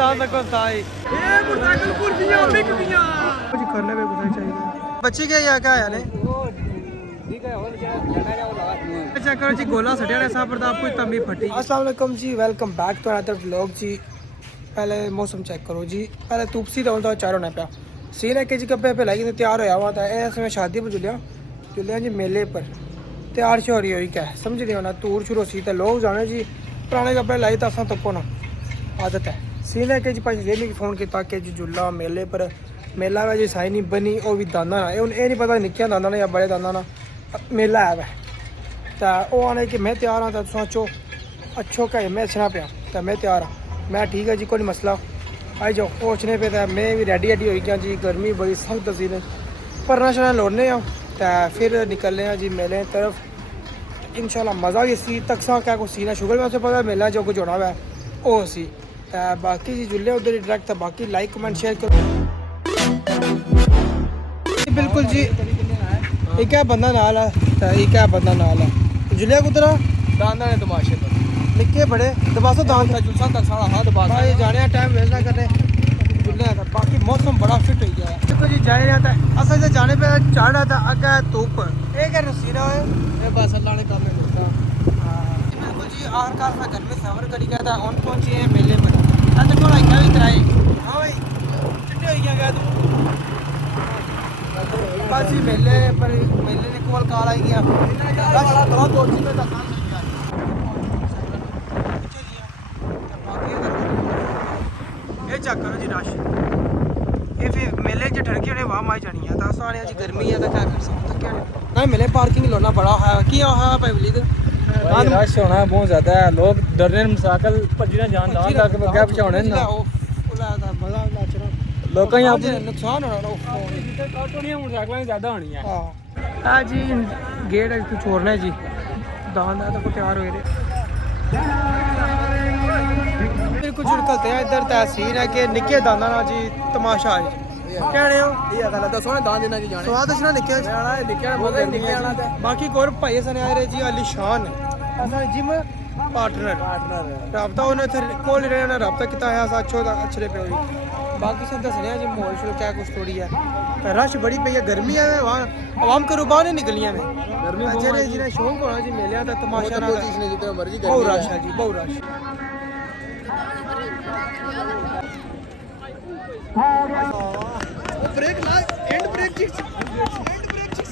दांत को साई ये मोटरसाइकिल कुर्सियां बिक गईयां कुछ करने पे कुछ चाहिए बच्ची के या क्या है ने अच्छा करो जी गोला सटिया ने साहब पर आपको तंबी फटी। अस्सलाम वालेकुम जी, welcome back to another vlog जी। पहले मौसम चेक करो जी, पहले तुपसी तो होता चार होना पाया सीन है कि जी कपड़े पे लगी तैयार होया हुआ था ऐसे में शादी पर जुलिया जी मेले पर तैयार श्योरी हुई क्या समझ नहीं होना टूर शुरू सी तो लोग जाने जी पुराने कपड़े लाई तो असा तुप्पो ना आदत है। सीन है कि जी भाई जी फोन किया कि जी जुला मेले पर मेला वा जी साई नहीं बनी वो भी दाना ना हूँ ये नहीं पता निक्किया दाना ना या बड़े दाना ना मेला है वै तो वो आने कि मैं तैयार हाँ तो सोचो अच्छो कहे मैं अच्छा पाया तो मैं तैयार हाँ मैं ठीक है जी कोई मसला आई जाओ पहुँचने पे तो मैं भी रेडी हो गया जी गर्मी बड़ी सख्त दसी ने परना शरना लौटने तो फिर निकलने जी मेले तरफ इंशाल्लाह मज़ा भी सी तक सा क्या कुछ सीना शुगर में उसे पता मेला जो कुछ होना है वो सी तो बाकी जी जुल्ले उधर ही डायरेक्ट बाकी लाइक कमेंट शेयर करो बिल्कुल जी एक क्या बंदा नाल है तो एक क्या बंदा नाल है जुल्ले कुदरा दांदा ने तमाशे पर निक्के बड़े दबासो दान था जुलसा तक सारा हाथ दबा भाई जाने टाइम वेस्ट ना करने जुल्ले था बाकी मौसम बड़ा फिट हो गया है देखो जी जाने रहा था असल से जाने पे चढ़ रहा था अगर धूप एक है रसीना है ये बस अल्लाह ने काम में करता बिल्कुल जी आखिरकार मैं घर में सफर कर गया था ऑन पहुंचे हैं मेले पर तक थोड़ा क्या भी कराए हाँ भाई चिट्टे हो गया तू बस जी मेले पर मेले ने कोल काल आई गया बहुत दो में दस ये चेक करो जी रश ये फिर मेले च ठड़के होने वाह माई जानी है तो सारे जी गर्मी है तो क्या कर सकते क्या नहीं मेले पार्किंग लोना बड़ा है की है भाई वलीद रश होना बहुत ज्यादा है लोग डरने मोटरसाइकिल भजने जान लान तक क्या पहुंचाने ना मजा नाचना लोग यहाँ नुकसान होना मोटरसाइकिल ज्यादा होनी है हाँ जी गेट कुछ छोड़ना है जी दान तो तैयार हो गए फिर कुछ निकलते हैं इधर तहसीन है कि निक्के दाना ना जी तमाशा है कहने हो ये गल है सोने दान देना की जाने स्वाद दसना निक्के निक्के बाकी कोर भाई सने आए जी अलीशान असा जिम पार्टनर रबता उन्हें कोल रहना रबता किता है अच्छो अच्छे पे हुई बाकी से दसने जी माहौल शोल क्या कुछ थोड़ी है रश बड़ी पई है गर्मी है वहाँ आवाम करो बाहर नहीं निकलियां में गर्मी जेरे जिन्हें शौक होना जी मेले का तमाशा ना बहुत रश है जी बहुत रश ब्रेक ला एंड ब्रेक जी एंड ब्रेक जी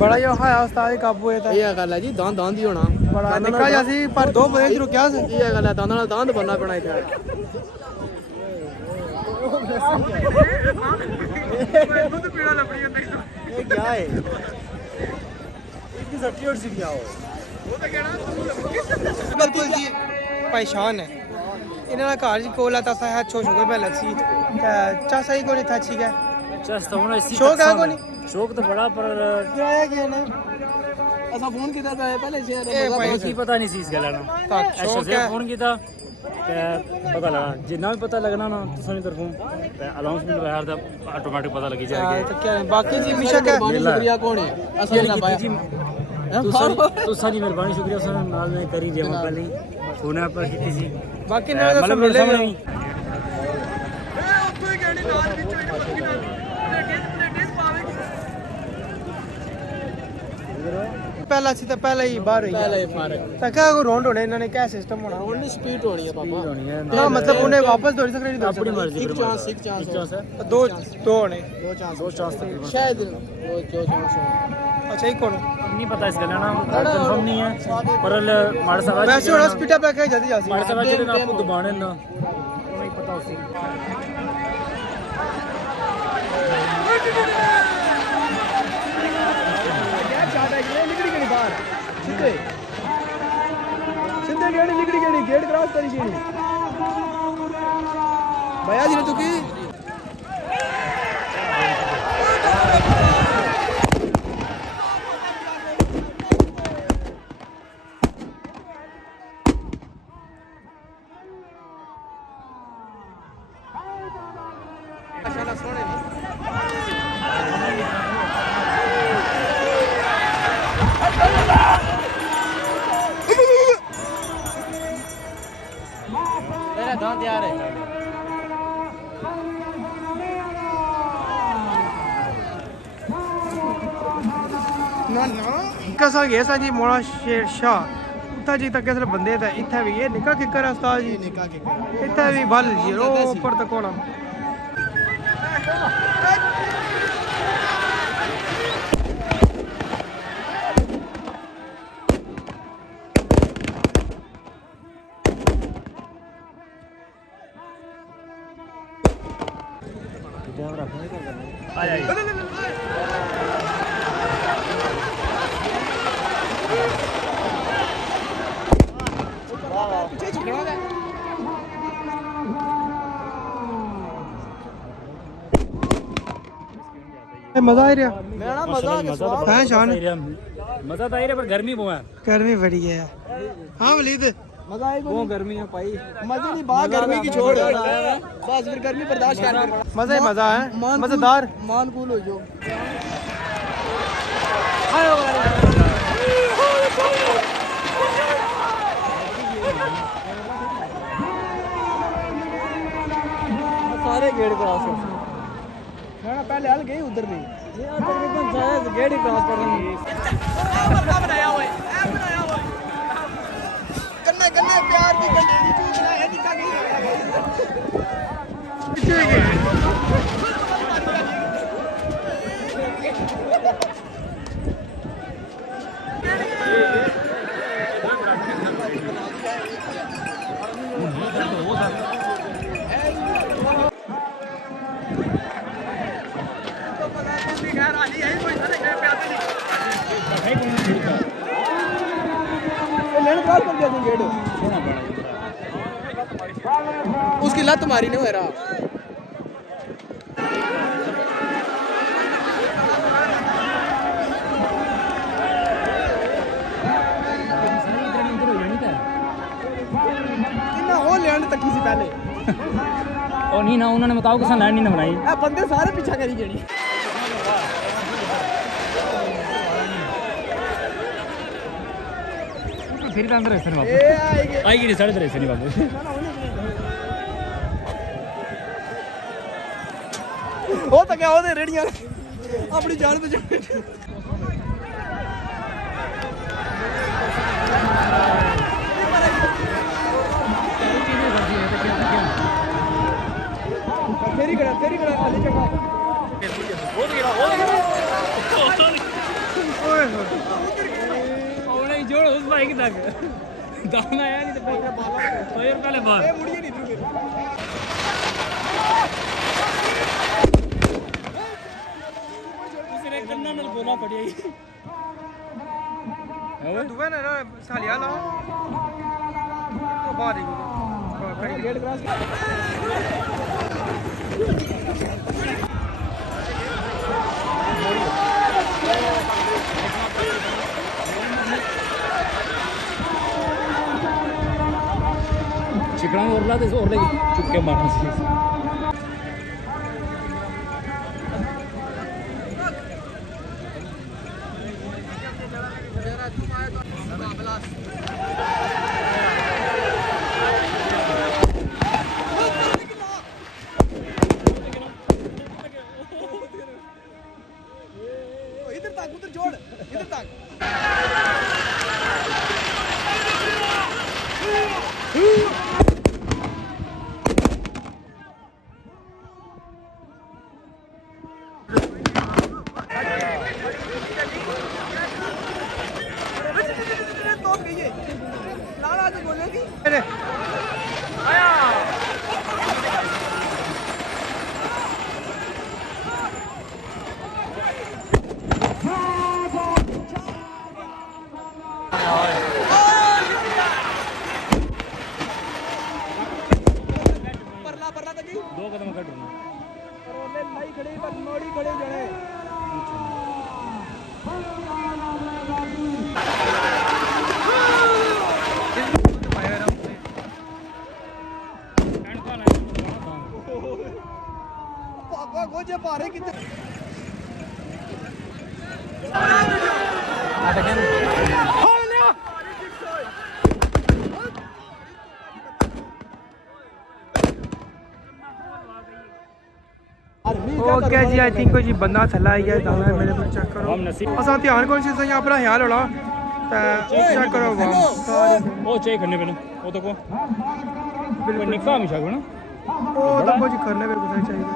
बड़ा जो है उस्ताद काबू है ये गल है जी दान दान दी होना बड़ा निक्का जिहा सी पर 2 बजे च रुकिया सी ये गल है दान नाल दान बनना पैना इत्थे दूध पीना लपड़ी होंदी ये क्या है इसकी सट्टी और सी क्या हो वो तो कहना बिल्कुल जी परेशान है इन्होंने घर जी कोला ता सा छो शुगर पे लक्सी चा सही को नहीं था ठीक है चस तो होना इसी शौक है को नहीं शौक तो बड़ा पर किराया क्या ना ऐसा फोन किया था पहले से भाई की पता नहीं सी इस गल ना शौक ऐसे है फोन किया पता लगा जिन्ना भी पता लगना ना तो सभी तरफों अनाउंसमेंट बाहर दा ऑटोमेटिक पता लगी जाएगी तो क्या बाकी जी मिशक है शुक्रिया कौन है असल ना भाई तो सारी मेहरबानी शुक्रिया सर नाल ने करी जे पहले फोन पर की सी बाकी ना तो मिले नहीं पहला सी तो पहले ही बाहर पहले फर्क तो क्या राउंड होने इन्होंने क्या सिस्टम होना ओनली स्पीड होनी है पापा होनी है ना मतलब उन्हें वापस दौड़ सकते नहीं अपनी मर्जी एक चांस है दो दो होने दो चांस तकरीबन शायद दो चांस अच्छा ही कौन नहीं पता इस गल ना कंफर्म नहीं है पर मारे सवाल वैसे होना स्पीड पे क्या जल्दी जासी मारे सवाल चले ना आपको दबाने ना नहीं पता उसी सीधे गेट निकली गई गेट क्रॉस करी गई भैया जी ने तू की माशाल्लाह सोने ਨਾ ਨਾ ਕਸਾ ਗਿਆ ਸਾਂ ਜੀ ਮੋੜਾ ਸ਼ੇਰ ਸ਼ਾਹ ਉੱਥੇ ਜੀ ਤੱਕ ਅਸਲ ਬੰਦੇ ਤਾਂ ਇੱਥੇ ਵੀ ਇਹ ਨਿੱਕਾ ਕਿੱਕਰ ਆ ਉਸਤਾਦ ਜੀ ਨਿੱਕਾ ਕਿੱਕਰ ਇੱਥੇ ਵੀ ਵੱਲ ਜੀ ਉਹ ਉੱਪਰ ਤੱਕ ਕੋਲਾ मजा आ रहा है शान मजा तो आ रहा पर गर्मी बहुत है गर्मी बड़ी है हाँ वलीद मजा आई बहुत गर्मी है भाई मजे नहीं बात गर्मी की छोड़ बस फिर गर्मी बर्दाश्त कर मजा ही मजा है मजेदार मान कूल हो जो सारे गेट क्रॉस ना पहले हल गई उधर नहीं गेट ही क्रॉस कर रही बनाया हुआ है कन्ने कन्ने प्यार की गंढेरी चूस रहा है निकल नहीं उसकी लत मारी नहीं हो रहा हो लैंड तकी सी पहले और नहीं ना उन्होंने बताओ किसान लैंड नहीं बनाई बंदे सारे पीछा करी जेड़ी फिर अंदर ऐसे नहीं वापस आएगी नहीं 3:30 ऐसे नहीं वापस हो तो क्या होते रेडियां अपनी जान बचा तेरी कड़ा आली जगह ओए जोड़ उस बाइक तक दाम आया नहीं तो पहले बाहर मुड़िए नहीं तू उसने कन्ना ਨਾਲ ਗੋਲਾ ਫੜਿਆ ਹੀ दुआ ना सालिया ला तो बाहर ही गेट क्रॉस चिकना और ला दे और ले चुपके मारना सी इधर तक उधर जोड़ इधर तक लाला तो बोलेगी दो कदम कट रहा लाई खड़े पर मोड़ी खड़े जड़े पापा गोजे पारे कितने गया जी आई थिंक कोई जी बंदा थल्ला आई गया दाना मेरे को चेक करो हम नसीब असा ध्यान कौन सी सही अपना ख्याल होना चेक करो सारे वो चेक करने पे ना वो तो को बिल्कुल निका हमेशा को ना वो तो कुछ करने पे कुछ चाहिए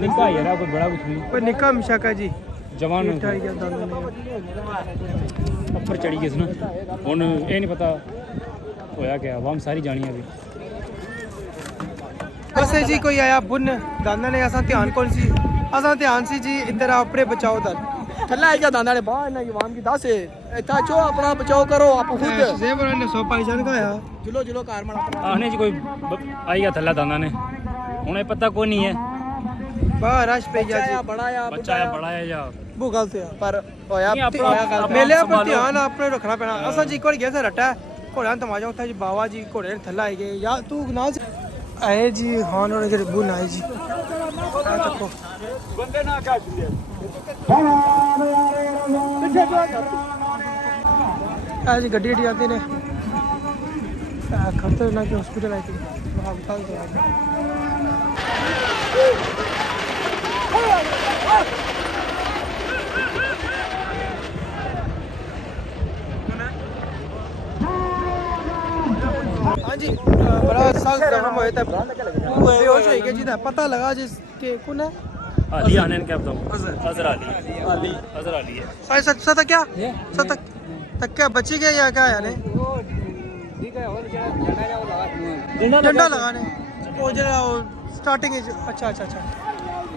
निका यार कुछ बड़ा कुछ नहीं कोई निका हमेशा का जी जवान ठीक ठाक है दाना ऊपर चढ़ी गई ना हुन ये नहीं पता होया क्या आवाम सारी जानी है अभी बस जी कोई आया बुन दाना ने असा ध्यान कौन सी असा ध्यान सी जी इधर अपने बचाओ दर थल्ला आई गया दाना ने बाहर ना आवाम की दस इतना चो अपना बचाव करो आप खुद जेबर ने सौ पैसा का आया जिलो जिलो कार मार आने जी कोई आई गया थल्ला दाना ने उन्हें पता कोई नहीं है बाहर रश पे गया जी बड़ा या बच्चा है बड़ा है या वो गलत है पर होया नहीं, अपना- मेले पर संभालो। ध्यान आपने रखना पैना असा जी कोई गया सा रटा घोड़ा तमाजा उठा जी बाबा जी घोड़े थल्ला आई गए या तू ना आए जी हान और इधर बुन आए जी आ तको बंदे ना का आज गड्डी गड्डी आते ने खतर ना के हॉस्पिटल आई थी वहां बता दो हाँ जी बड़ा सख्त जख्म हुए थे बेहोश हो गए जी था पता लगा जिसके कौन है अली आने ने क्या बताऊं अजहर अली अजहर अली है सारे सच सच क्या सच तक क्या बची गया या क्या है ने डंडा लगाने वो जरा वो स्टार्टिंग अच्छा अच्छा अच्छा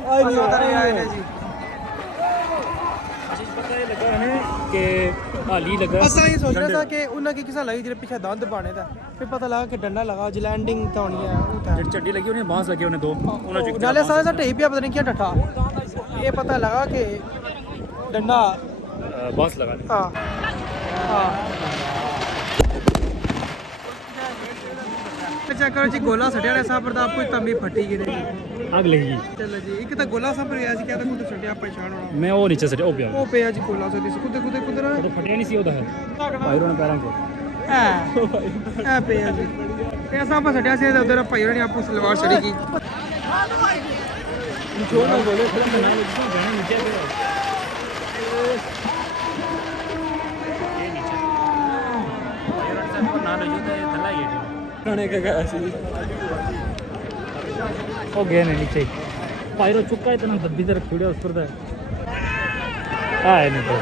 आई नहीं होता नहीं आए ने जी चीज पता है लगा है कि अली लगा असा ये सोच रहा था कि उन्हें की किसा लगी जेरे पीछे दंद पाने था फिर पता लगा कि डंडा लगा जो लैंडिंग तो होनी है वो था चड्डी लगी उन्हें बांस लगे उन्हें दो उन्हें चुक नाले सारे सा टेप पता नहीं क्या डठा ये पता लगा कि डंडा बांस लगा हाँ हाँ अच्छा करो जी गोला सटिया ने सापर दा कोई तंबी फटी गिरे आग लगी चलो जी एक तो गोला सापर गया जी क्या तो कुछ सटिया परेशान होना मैं वो नीचे से ओ पिया वो पे जी गोला से दिस कुदे कुदे कुदे तो फटिया नहीं सी होता है पैरों ने पैरों को है पे जी ये सापर सटिया से उधर भाई ने आपको सलवार चढ़ी की जो ना बोले फिर मैं ना गाने नीचे ये नीचे पैरों से पर ना लो तो थला ही है खाने का गया सी ओ गए ने नीचे पैरों चुका इतना दब्बी तरह खिड़े उस पर है नहीं तो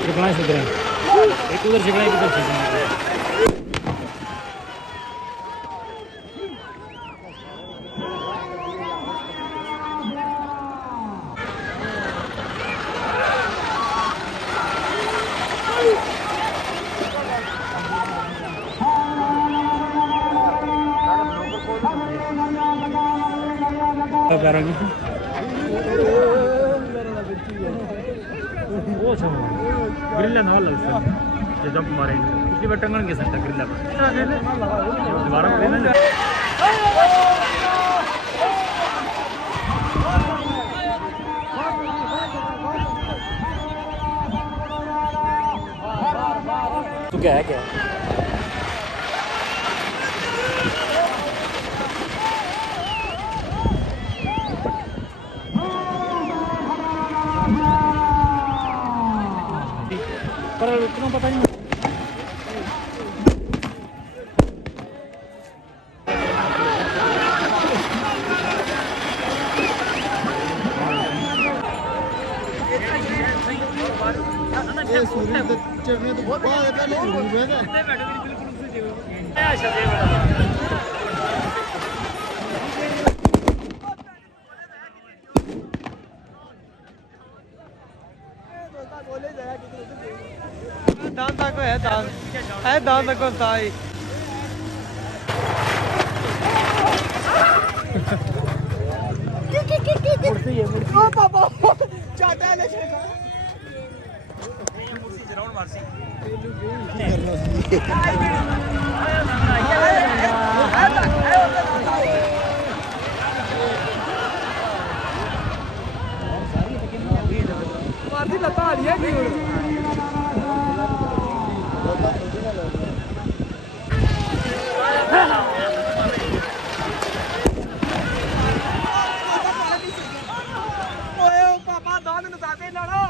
छिपना सीख रहे हैं एक उधर छिपना एक उधर छिपना पैरों की वो छो ग्रिल ना लग सकता ये जंप मारेंगे पिछली बार टंगन के सकता ग्रिल पर दोबारा पड़े ना तू क्या है क्या पर इतना पता नहीं चढ़ने तो बहुत पहले दान तक है दान तक ताई ओ पापा चाटा ले लिया कि ओए पापा दान नसाते लड़ो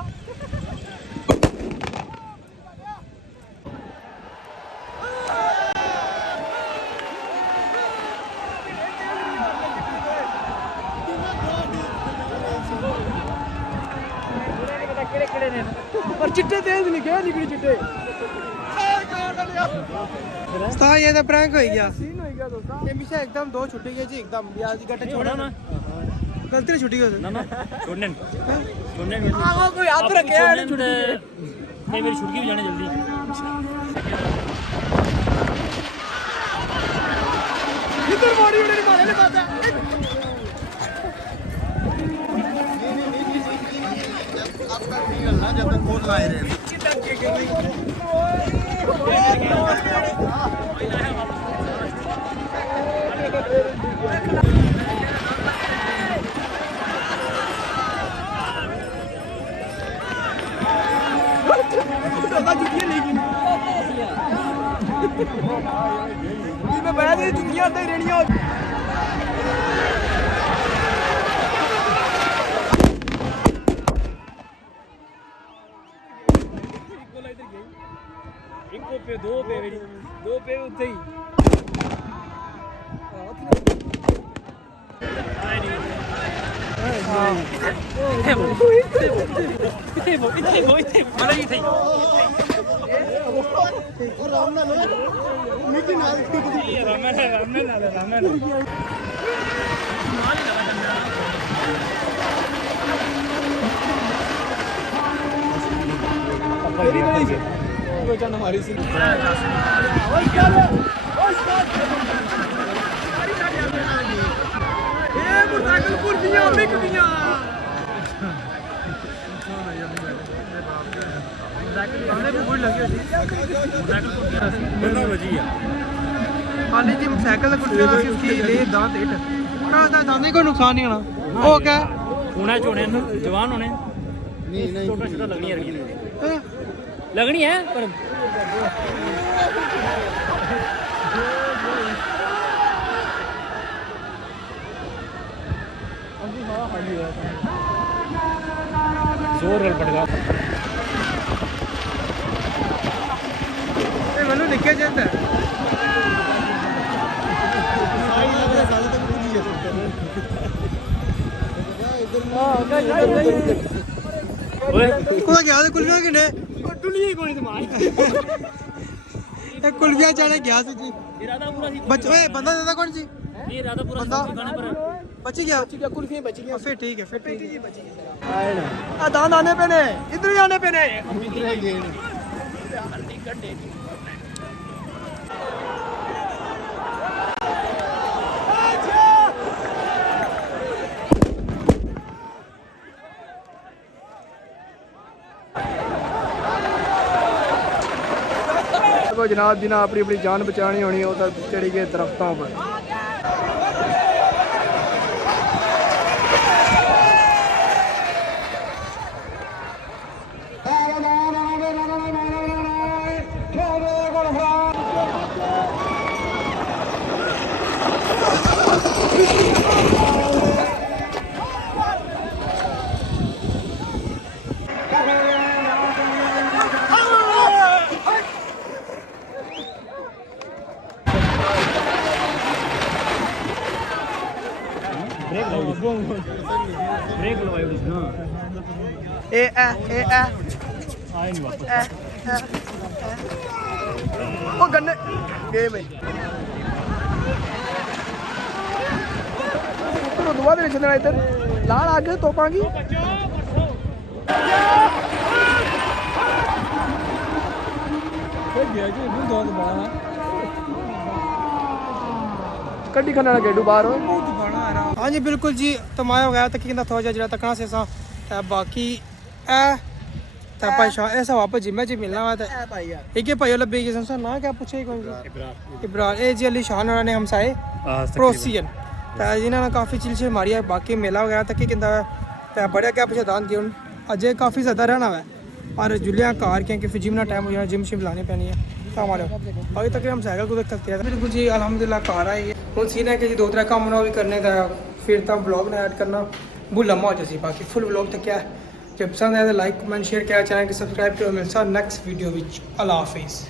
और चिट्टे तेज नहीं गए निकली चिट्टे उस्ताद ये तो प्रैंक हो गया सीन हो गया दोस्त ये मिशा एकदम दो छुट्टी गई जी एकदम यार जी गट्टे छोड़ा ना गलती से छुट्टी गई ना ना छोड़ने छोड़ने आगो कोई हाथ रखे यार छुट्टी नहीं मेरी छुटकी भी जाने जल्दी इधर बॉडी उड़े मारे ने बात है जब तक खोल लाए रहे मैं बड़ा दी दुनिया अंदर रेड़ियां इनको पे दो पे मेरी दो पे उठे ही हमारी सी बंदा बजी है हाली जी साइकिल का कुछ ना इसकी ले दांत हिट का दांत को नुकसान नहीं होना ओ क्या होना छोड़े जवान होने नहीं नहीं छोटा छोटा लगनी है हैं? लगनी है पर जोर रोल पड़ेगा ये ਮੈਨੂੰ ਲਿਖਿਆ ਜਾਂਦਾ ਹੈ साड़ी लग रहा है साड़ी तक पूरी है ओए ਕੋਲ ਗਿਆ ਤੇ ਕੁਲਫੀਆਂ ਕਿਨੇ टुली कोनी तुम्हारी ਇਹ ਕੁਲਫੀਆਂ ਚਾਣੇ ਗਿਆ ਸੀ ਜੀ इरादा पूरा सी ਬੱਚ ਓਏ ਬੰਦਾ दादा कौन ਸੀ नहीं इरादा पूरा बंदा? सी खाने पर बच गया क्या कुल्फियां बची गई फिर ठीक है फिर ठीक है आ दान आने पे ने इधर ही आने पे ने इधर है ये देखो जनाब जिन्हें अपनी अपनी जान बचानी होनी वो तो चढ़ी गए दरख्तों पर ब्रेक लगवाई थी ना ए आए नहीं वापस ओ गन्ने गेम है तो दुआ दे चलना इधर लाल आगे तोपांगी कड्डी खाने वाला गेडू बाहर हो हाँ जी बिल्कुल जी तमाया वगैरह तक कहता थोड़ा जरा तकना से सा ते बाकी ए ते भाई शाह ऐसा वापस जिम्मे जी मिलना हुआ ते एक ही भाई लब्बे की संसा ना क्या पूछे कौन सी इब्रार ए जी अली शान ने हमसाए प्रोसियन ते जिन्होंने काफ़ी चिलचे मारी है बाकी मेला वगैरह तक कहता है ते बड़े क्या पूछे दान दिए अजय काफ़ी ज़्यादा रहना है और जुलिया कार क्योंकि फिर जिम ना टाइम हो जाना जिम शिम लाने पैनी है तो हमारे अभी तक हम साइकिल को करते हैं बिल्कुल जी अलहमदिल्ला कार आई है हूँ सीन है कि जी 2-3 काम होना भी करने का फिर तो ब्लॉग में ऐड करना बहुत लम्बा हो जाए बाकी फुल ब्लॉग तक क्या है जब पसंद आया तो लाइक कमेंट शेयर किया चैनल को सब्सक्राइब करो मिलता नेक्स्ट वीडियो विच अल्लाह हाफिज़।